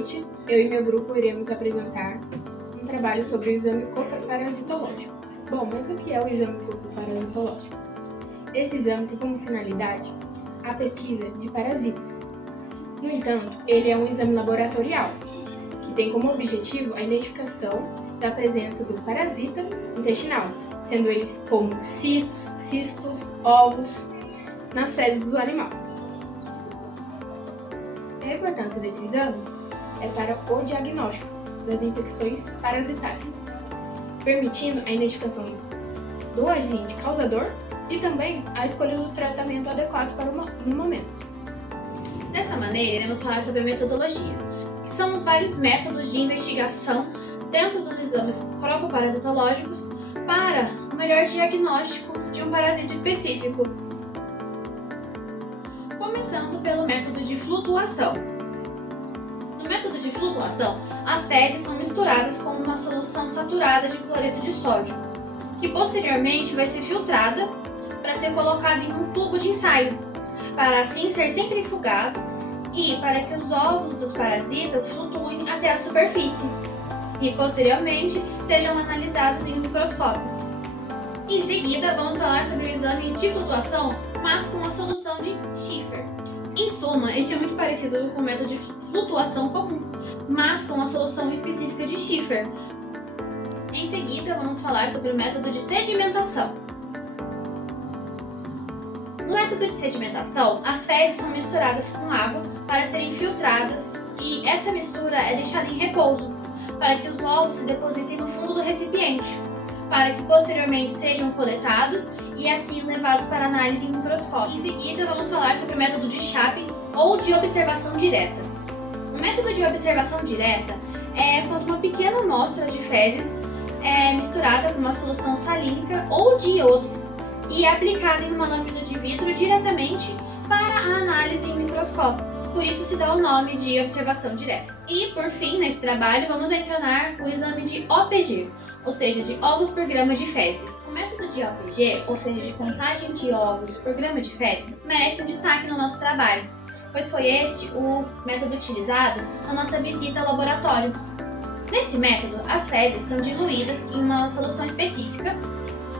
noite, eu e meu grupo iremos apresentar um trabalho sobre o exame corpo-parasitológico. Bom, mas o que é o exame corpo-parasitológico? Esse exame tem como finalidade a pesquisa de parasitas. No entanto, ele é um exame laboratorial, que tem como objetivo a identificação da presença do parasita intestinal, sendo eles como cistos, ovos, nas fezes do animal. A importância desse exame é para o diagnóstico das infecções parasitárias, permitindo a identificação do agente causador e também a escolha do tratamento adequado para o momento. Dessa maneira, iremos falar sobre a metodologia, que são os vários métodos de investigação dentro dos exames corpo-parasitológicos para o melhor diagnóstico de um parasito específico. Começando pelo método de flutuação. No método de flutuação, as fezes são misturadas com uma solução saturada de cloreto de sódio, que posteriormente vai ser filtrada para ser colocada em um tubo de ensaio, para assim ser centrifugado e para que os ovos dos parasitas flutuem até a superfície e posteriormente sejam analisados em um microscópio. Em seguida, vamos falar sobre o exame de flutuação, mas com a solução de Schiffer. Em suma, este é muito parecido com o método de flutuação comum, mas com a solução específica de Schiffer. Em seguida, vamos falar sobre o método de sedimentação. No método de sedimentação, as fezes são misturadas com água para serem filtradas e essa mistura é deixada em repouso, para que os ovos se depositem no fundo do recipiente, para que posteriormente sejam coletados e assim levados para análise em microscópio. Em seguida, vamos falar sobre o método de Chapin ou de observação direta. O método de observação direta é quando uma pequena amostra de fezes é misturada com uma solução salínica ou de iodo e é aplicada em uma lâmina de vidro diretamente para a análise em microscópio. Por isso se dá o nome de observação direta. E por fim, neste trabalho, vamos mencionar o exame de OPG, ou seja, de ovos por grama de fezes. O método de OPG, ou seja, de contagem de ovos por grama de fezes, merece um destaque no nosso trabalho, pois foi este o método utilizado na nossa visita ao laboratório. Nesse método, as fezes são diluídas em uma solução específica,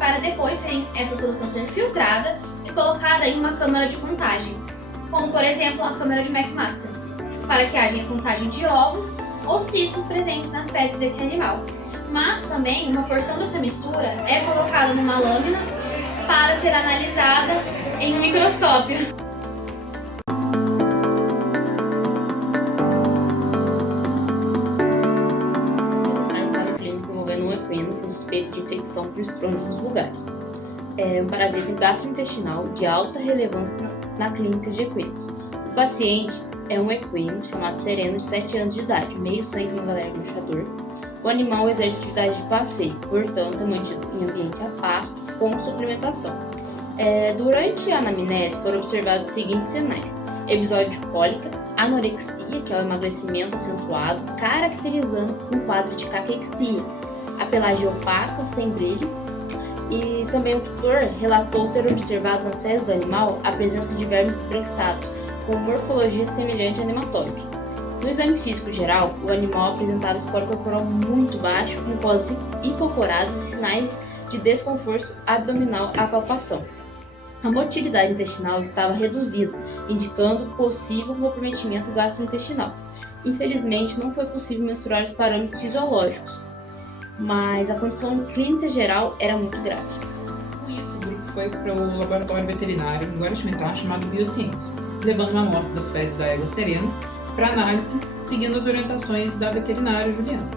para depois essa solução ser filtrada e colocada em uma câmara de contagem, como por exemplo a câmara de McMaster, para que haja a contagem de ovos ou cistos presentes nas fezes desse animal. Mas também uma porção dessa mistura é colocada numa lâmina para ser analisada em um microscópio. Um equino com suspeita de infecção por estrôngios vulgares. É um parasita gastrointestinal de alta relevância na clínica de equinos. O paciente é um equino chamado Sereno, de 7 anos de idade, meio sangue no galerno marchador. O animal exerce atividade de passeio, portanto é mantido em ambiente a pasto com suplementação. Durante a anamnese foram observados os seguintes sinais: episódio de cólica, anorexia, que é o emagrecimento acentuado, caracterizando um quadro de caquexia, a pelagem opaca, sem brilho, e também o tutor relatou ter observado nas fezes do animal a presença de vermes esbranquiçados, com morfologia semelhante a nematóides. No exame físico geral, o animal apresentava score corporal muito baixo, com costas incorporadas e sinais de desconforto abdominal à palpação. A motilidade intestinal estava reduzida, indicando possível comprometimento gastrointestinal. Infelizmente, não foi possível mensurar os parâmetros fisiológicos, mas a condição clínica geral era muito grave. Com isso, o grupo foi para o laboratório veterinário em Guaratinguetá chamado Biociência, levando uma amostra das fezes da égua Sereno para análise, seguindo as orientações da veterinária Juliana.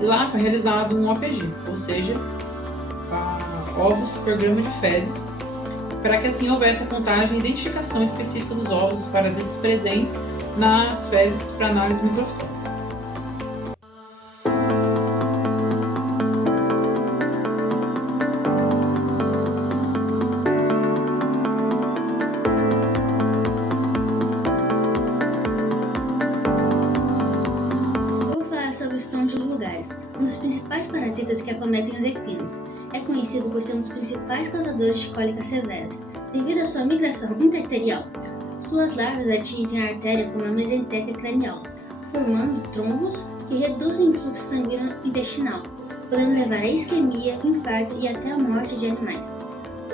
E lá foi realizado um OPG, ou seja, ovos por grama de fezes, para que assim houvesse a contagem e identificação específica dos ovos dos parasitas presentes nas fezes para análise microscópica. Sobre os estrôngios vulgares, um dos principais parasitas que acometem os equinos. É conhecido por ser um dos principais causadores de cólicas severas, devido à sua migração interarterial. Suas larvas atingem a artéria como a mesenteca cranial, formando trombos que reduzem o fluxo sanguíneo intestinal, podendo levar à isquemia, infarto e até a morte de animais.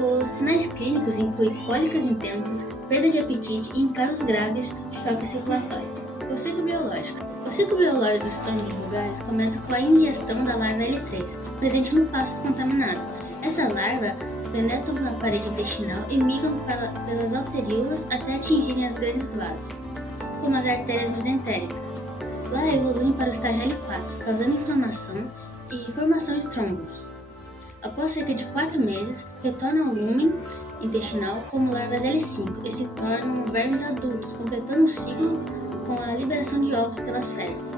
Os sinais clínicos incluem cólicas intensas, perda de apetite e, em casos graves, choque circulatório. O ciclo biológico. O ciclo biológico dos trombos vulgares começa com a ingestão da larva L3, presente no pasto contaminado. Essa larva penetram na parede intestinal e migram pelas arteríolas até atingirem as grandes vasos, como as artérias mesentéricas. Lá evoluem para o estágio L4, causando inflamação e formação de trombos. Após cerca de 4 meses, retornam ao lumen intestinal como larvas L5 e se tornam vermes adultos, completando o ciclo com a liberação de ovos pelas fezes.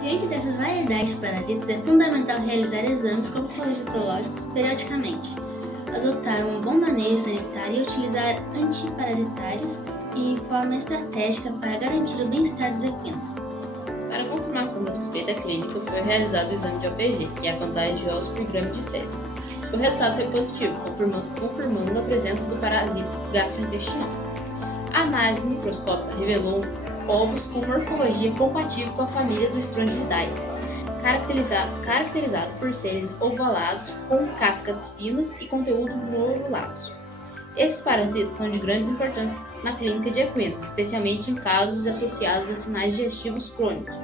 Diante dessas variedades de parasitas, é fundamental realizar exames cromatológicos periodicamente, adotar um bom manejo sanitário e utilizar antiparasitários e forma estratégica para garantir o bem-estar dos equinos. Para a confirmação da suspeita clínica, foi realizado o exame de OPG, que é a contagem de ovos por grama de fezes. O resultado foi positivo, confirmando a presença do parasita gastrointestinal. A análise microscópica revelou ovos com morfologia compatível com a família do Strongylidae, caracterizado por seres ovalados com cascas finas e conteúdo lobulado. Esses parasitas são de grande importância na clínica de equinos, especialmente em casos associados a sinais digestivos crônicos.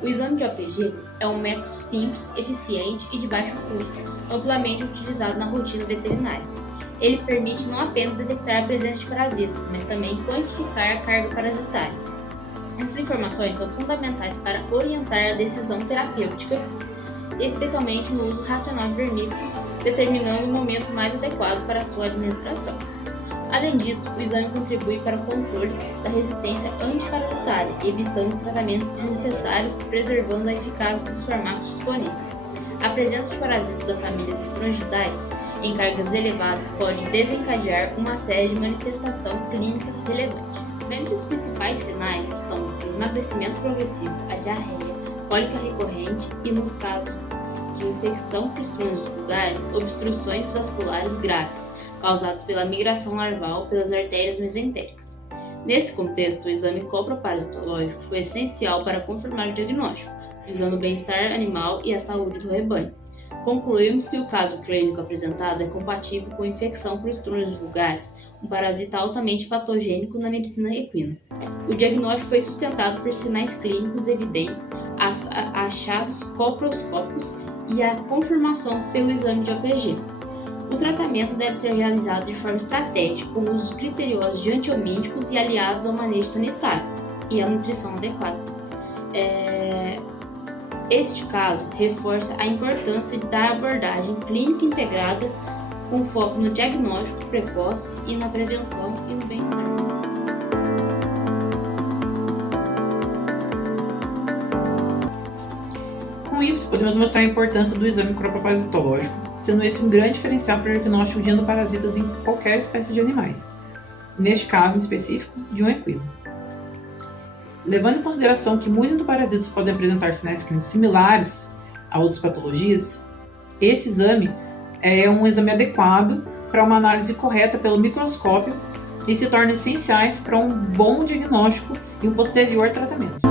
O exame de OPG é um método simples, eficiente e de baixo custo, amplamente utilizado na rotina veterinária. Ele permite não apenas detectar a presença de parasitas, mas também quantificar a carga parasitária. Essas informações são fundamentais para orientar a decisão terapêutica, especialmente no uso racional de vermífugos, determinando o momento mais adequado para a sua administração. Além disso, o exame contribui para o controle da resistência antiparasitária, evitando tratamentos desnecessários e preservando a eficácia dos fármacos disponíveis. A presença de parasitas da família Strongylidae em cargas elevadas pode desencadear uma série de manifestação clínica relevante. Dentre os principais sinais estão o emagrecimento progressivo, a diarreia, cólica recorrente e, nos casos de infecção por estrônios vulgares, obstruções vasculares graves, causadas pela migração larval pelas artérias mesentéricas. Nesse contexto, o exame coproparasitológico foi essencial para confirmar o diagnóstico, visando o bem-estar animal e a saúde do rebanho. Concluímos que o caso clínico apresentado é compatível com infecção por estrônios vulgares, um parasita altamente patogênico na medicina equina. O diagnóstico foi sustentado por sinais clínicos evidentes, achados coproscópicos e a confirmação pelo exame de OPG. O tratamento deve ser realizado de forma estratégica, com usos criteriosos de antiomíticos e aliados ao manejo sanitário e à nutrição adequada. Este caso reforça a importância da abordagem clínica integrada com foco no diagnóstico precoce e na prevenção e no bem-estar. Com isso, podemos mostrar a importância do exame cromoparasitológico, sendo esse um grande diferencial para o diagnóstico de endoparasitas em qualquer espécie de animais, neste caso em específico, de um equino. Levando em consideração que muitos endoparasitas podem apresentar sinais clínicos similares a outras patologias, esse exame é um exame adequado para uma análise correta pelo microscópio e se torna essenciais para um bom diagnóstico e um posterior tratamento.